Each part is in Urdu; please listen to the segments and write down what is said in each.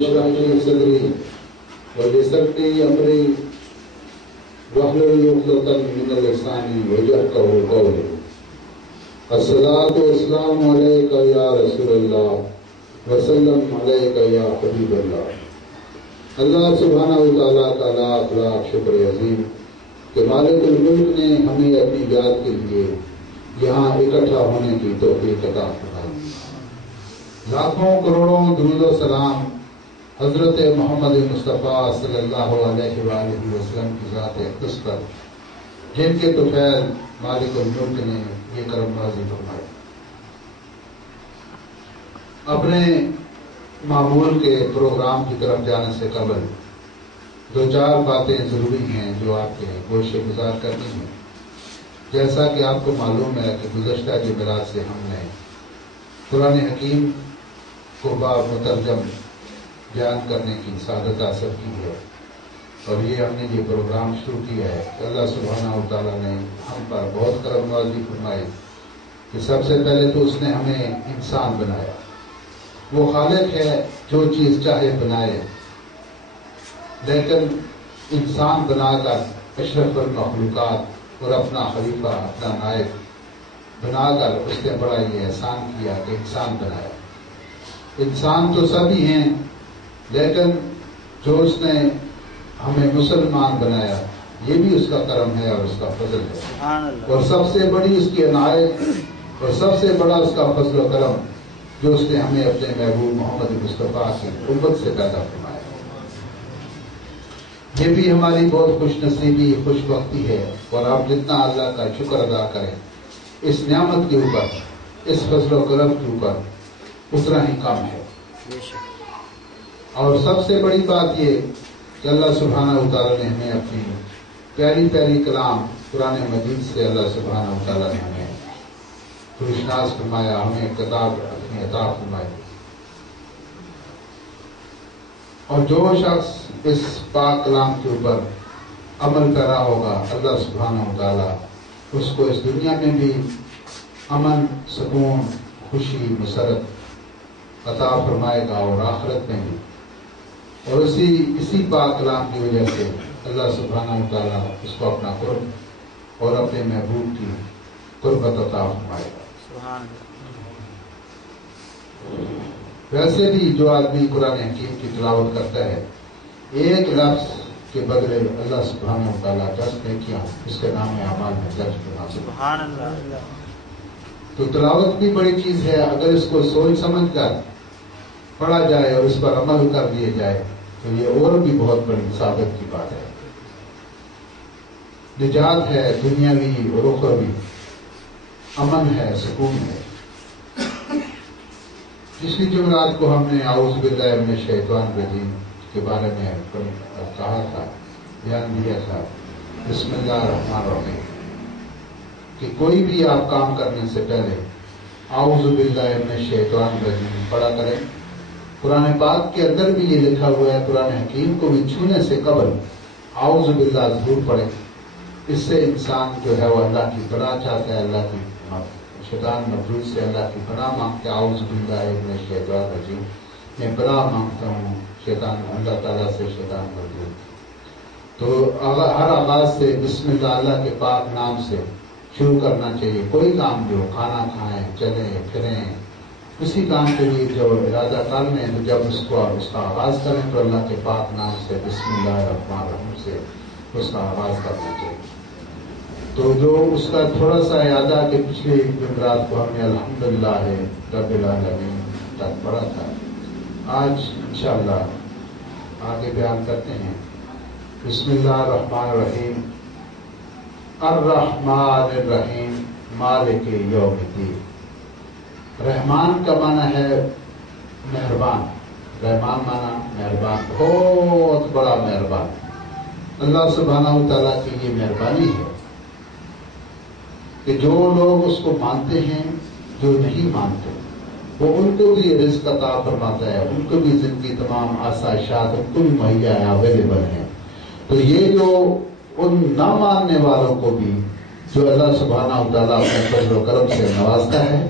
اشرح لي صدري ويسر لي امري واحلل عقدة من لساني يفقهوا قولي. الصلاة والسلام عليك يا رسول الله وسلم عليك يا حبيب الله. اللہ سبحانہ وتعالیٰ کا لاکھ لاکھ شکر عظیم کہ مالک الملک نے ہمیں اپنی یاد کے لیے یہاں اکٹھا ہونے کی توفیق عطا فرمائی. لاکھوں کروڑوں درود و سلام حضرت محمد مصطفیٰ صلی اللہ علیہ وآلہ وسلم کی ذات اقدس پر جن کے طفیل مالک الملک نے یہ کرم نوازی فرمائی. اپنے معمول کے پروگرام کی طرف جانے سے قبل دو چار باتیں ضروری ہیں جو آپ کے گوشِ گزار کرنی ہیں. جیسا کہ آپ کو معلوم ہے کہ گزشتہ جمعرات سے ہم نے قرآن حکیم کو مترجم بیان کرنے کی سعادت حاصل کی ہے اور یہ ہم نے یہ پروگرام شروع کیا ہے. اللہ سبحانہ و تعالیٰ نے ہم پر بہت کرم نوازی فرمائی کہ سب سے پہلے تو اس نے ہمیں انسان بنایا. وہ خالق ہے جو چیز چاہے بنائے، لیکن انسان بنا کر اشرف المخلوقات اور اپنا خلیفہ اپنا نائب بنا کر اس نے بڑا یہ احسان کیا کہ انسان بنایا. انسان تو سبھی ہیں لیکن جو اس نے ہمیں مسلمان بنایا یہ بھی اس کا کرم ہے اور اس کا فضل ہے. اور سب سے بڑی اس کی عنایت اور سب سے بڑا اس کا فضل و کرم جو اس نے ہمیں اپنے محبوب محمد مصطفیٰ کی امت سے پیدا فرمایا. یہ بھی ہماری بہت خوش نصیبی خوش بختی ہے اور آپ جتنا اللہ کا شکر ادا کریں اس نعمت کے اوپر، اس فضل و کرم کے اوپر اتنا ہی کم ہے. اور سب سے بڑی بات یہ کہ اللہ سبحانہ و تعالیٰ نے ہمیں اپنی پیاری پیاری کلام قرآن مجید سے اللہ سبحانہ و تعالیٰ نے ہمیں روشناس فرمایا، ہمیں کتاب اپنی عطا فرمائی. اور جو شخص اس پاک کلام کے اوپر عمل پیرا ہوگا اللہ سبحانہ و تعالیٰ اس کو اس دنیا میں بھی امن، سکون، خوشی، مسرت عطا فرمائے گا اور آخرت میں بھی. اور اسی پاک کلام کی وجہ سے اللہ سبحانہ و تعالیٰ اس کو اپنا قرب اور اپنے محبوب کی قربت عطا فرمائے گا. ویسے بھی جو آدمی قرآن حکیم کی تلاوت کرتا ہے ایک لفظ کے بدلے اللہ سبحانہ و تعالیٰ 10 نیکیاں اس کے نام اعمال میں درج فرماتا ہے. تو تلاوت بھی بڑی چیز ہے. اگر اس کو سوچ سمجھ کر پڑھا جائے اور اس پر عمل کر لیے جائے تو یہ اور بھی بہت بڑی سعادت کی بات ہے. نجات ہے دنیاوی اور اخروی، امن ہے، سکون ہے. پچھلی جمعرات کو ہم نے اعوذ باللہ من الشیطان الرجیم کے بارے میں کہا تھا، بیان دیا تھا. بسم اللہ الرحمن الرحیم کہ کوئی بھی آپ کام کرنے سے پہلے اعوذ باللہ من الشیطان الرجیم پڑھا کریں. قرآن پاک کے اندر بھی یہ لکھا ہوا ہے قرآن حکیم کو بھی چھونے سے قبل اعوذ باللہ ضرور پڑھیں. اس سے انسان جو ہے وہ اللہ کی پناہ چاہتا ہے، اللہ کی شیطان مردود سے اللہ کی پناہ مانگتا ہے. اعوذ باللہ من الشیطان الرجیم، میں پناہ مانگتا ہوں شیطان، اللہ تعالیٰ سے شیطان مردود. تو ہر آغاز سے بسم اللہ اللہ کے پاک نام سے شروع کرنا چاہیے. کوئی کام جو کھانا کھائیں، چلیں پھریں، اسی کام کے لیے جو ارادہ کر لیں تو جب اس کا آغاز کریں تو اللہ کے پاک نام سے بسم اللہ الرحمن الرحیم سے اس کا آغاز کرنا چاہیے. تو جو اس کا تھوڑا سا اعادہ کہ پچھلے جمعرات کو ہم نے الحمدللہ رب العالمین تک پڑھا تھا. آج انشاءاللہ آگے بیان کرتے ہیں. بسم اللہ الرحمن الرحیم. الرحمن الرحیم مالک یوم الدین. رحمان کا معنی ہے مہربان. رحمان معنی مہربان، بہت بڑا مہربان. اللہ سبحانہ و تعالیٰ کی یہ مہربانی ہے کہ جو لوگ اس کو مانتے ہیں، جو نہیں مانتے وہ ان کو بھی رزق عطا فرماتا ہے، ان کو بھی زندگی تمام آسائشات ان کو بھی مہیا اویلیبل ہیں. تو یہ جو ان نہ ماننے والوں کو بھی جو اللہ سبحانہ و تعالیٰ اپنے فضل و کرم سے نوازتا ہے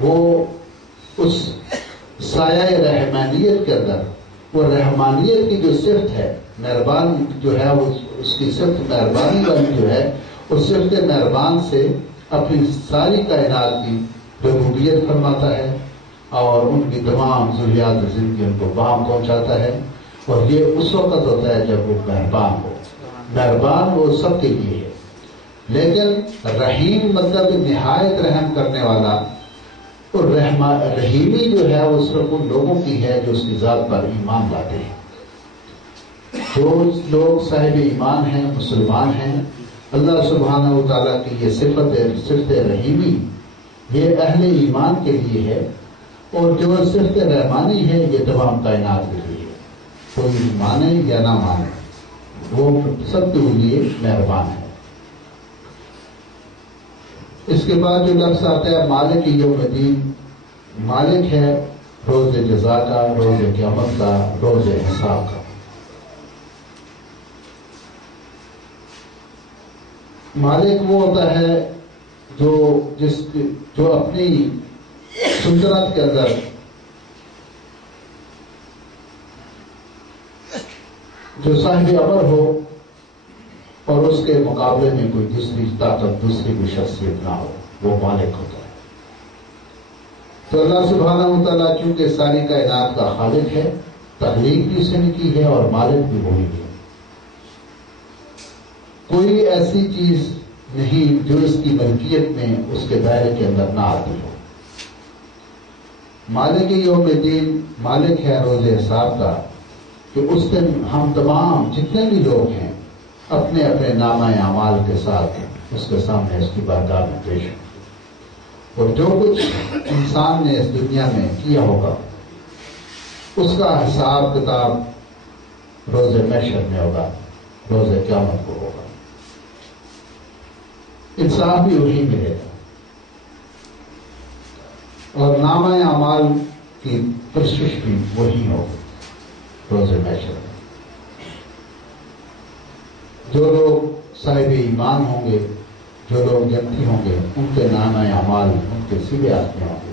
وہ اس سایہ رحمانیت کے اندر وہ رحمانیت کی جو صفت ہے، مہربان جو ہے، وہ اس کی صفت مہربانی والی جو ہے، اس صفت مہربان سے اپنی ساری کائنات کی ربوبیت فرماتا ہے اور ان کی تمام ضروریات زندگی ان کو وہاں پہنچاتا ہے. اور یہ اس وقت ہوتا ہے جب وہ مہربان ہو. مہربان وہ سب کے لیے ہے، لیکن رحیم مطلب نہایت رحم کرنے والا. اور رحیمی جو ہے وہ صرف ان لوگوں کی ہے جو اس کی ذات پر ایمان لاتے ہیں. جو لوگ صاحب ایمان ہیں، مسلمان ہیں، اللہ سبحانہ و تعالیٰ کی یہ صفت رحیمی یہ اہل ایمان کے لیے ہے. اور جو صفت رحمانی ہے یہ تمام کائنات کے لیے ہے. کوئی مانے یا نہ مانے وہ سب کے لیے مہربان ہے. اس کے بعد جو لفظ آتا ہے مالک یوم الدین، مالک ہے روز جزا کا، روز قیامت کا، روز حساب کا. مالک وہ ہوتا ہے جو اپنی سلطنت کے اندر جو صاحب امر ہو اور اس کے مقابلے میں کوئی دوسری طاقت، دوسری کوئی شخصیت نہ ہو، وہ مالک ہوتا ہے. تو اللہ سبحانہ و تعالیٰ چونکہ ساری کائنات کا خالق ہے، تخلیق بھی اس نے کی ہے اور مالک بھی وہی ہے. کوئی ایسی چیز نہیں جو اس کی ملکیت میں اس کے دائرے کے اندر نہ آتی ہو. مالک یوم الدین مالک ہے روز حساب کا، کہ اس دن ہم تمام جتنے بھی لوگ ہیں اپنے اپنے نامہ اعمال کے ساتھ اس کے سامنے اس کی بارگاہ میں پیش ہوں. اور جو کچھ انسان نے اس دنیا میں کیا ہوگا اس کا حساب کتاب روز محشر میں ہوگا، روز قیامت کو ہوگا. انصاف بھی وہی ملے گا اور نامہ اعمال کی پرسش بھی وہی ہوگی روز محشر میں. جو لوگ صاحب ایمان ہوں گے، جو لوگ جنتی ہوں گے، ان کے نامہ اعمال ان کے سیدھے ہاتھ میں ہوں گے،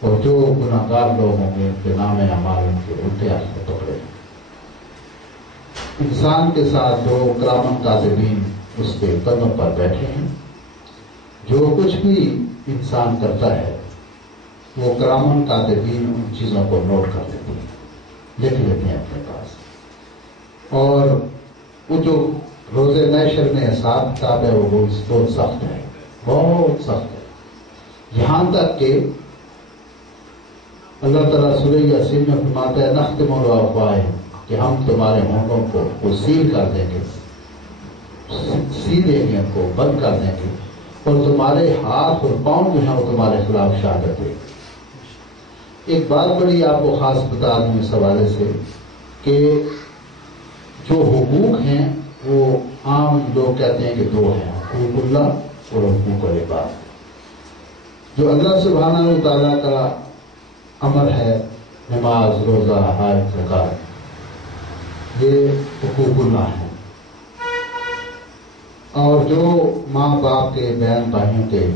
اور جو گناہگار لوگ ہوں گے ان کے نامہ اعمال ان کے الٹے ہاتھ میں پکڑے گے. انسان کے ساتھ دو کرامن کاتبین اس کے قدم پر بیٹھے ہیں. جو کچھ بھی انسان کرتا ہے وہ کرامن کاتبین ان چیزوں کو نوٹ کر لیتے ہیں، لکھ لیتے ہیں اپنے پاس. اور وہ جو روز محشر میں حساب کتاب ہے وہ بہت سخت ہے، بہت سخت ہے. یہاں تک کہ اللہ تعالیٰ سورہ یاسین میں فرماتا ہے نختم علی افواہہم، کہ ہم تمہارے ہونٹوں کو سیل کر دیں گے، سی دیں گے، ان کو بند کر دیں گے، اور تمہارے ہاتھ اور پاؤں جو ہیں وہ تمہارے خلاف شہادت دیں. ایک بات بڑی آپ کو خاص بتا دوں اس حوالے سے کہ جو حقوق ہیں وہ عام لوگ کہتے ہیں کہ دو ہیں، حقوق اللہ اور حقوق العباد. جو اللہ سبحانہ و تعالیٰ کا امر ہے، نماز، روزہ، حج، زکات، یہ حقوق اللہ ہے. اور جو ماں باپ کے، بہن بھائیوں کے،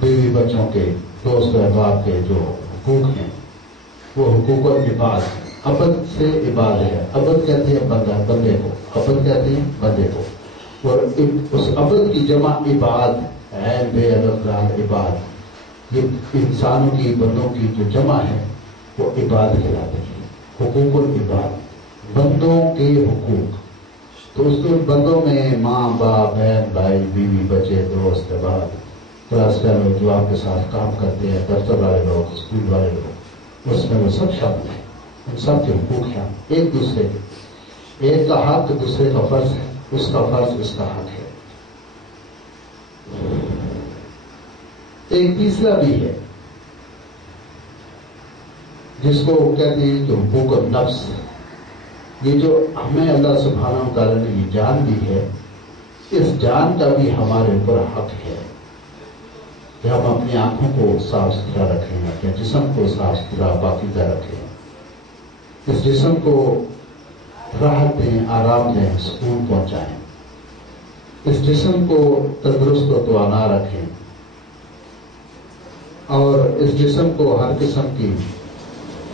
بیوی بچوں کے، دوست احباب کے جو حقوق ہیں وہ حقوق العباد ہیں. عبد سے عباد ہے، عبد کہتے ہیں بندے کو، عبد کہتے ہیں بندے کو، اور اس عبد کی جمع عباد، عین بے الف لام عباد. یہ انسانوں کی، بندوں کی جو جمع ہے وہ عباد کہلاتے ہیں. حقوق العباد، بندوں کے حقوق. تو اس کے بندوں میں ماں باپ، بہن بھائی، بیوی بچے، دوست احباب، کلاس فیلو جو آپ کے ساتھ کام کرتے ہیں، دفتر والے لوگ، اسکول والے لوگ، اس میں وہ سب شامل ہیں. ان سب کے حقوق ہیں ایک دوسرے کے. ایک کا حق دوسرے کا فرض ہے، اس کا فرض اس کا حق ہے. ایک تیسرا بھی ہے جس کو کہتے ہیں کہ حقوق النفس. یہ جو ہمیں اللہ سبحانہ و تعالیٰ نے یہ جان دی ہے، اس جان کا بھی ہمارے اوپر حق ہے کہ ہم اپنی آنکھوں کو صاف ستھرا رکھیں، اپنے جسم کو صاف ستھرا پاکیزہ رکھیں، اس جسم کو راحت دیں، آرام دیں، سکون پہنچائیں، اس جسم کو تندرست و توانا رکھیں، اور اس جسم کو ہر قسم کی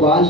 5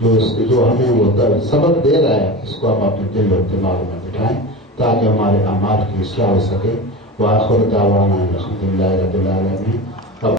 جو ہمیں وہ سبق دے رہا ہے اس کو ہم اپنے دل و دماغ میں بٹھائیں تاکہ ہمارے اعمال کی اصلاح ہو سکے۔ وآخر دعوانا الحمدللہ رب العالمین۔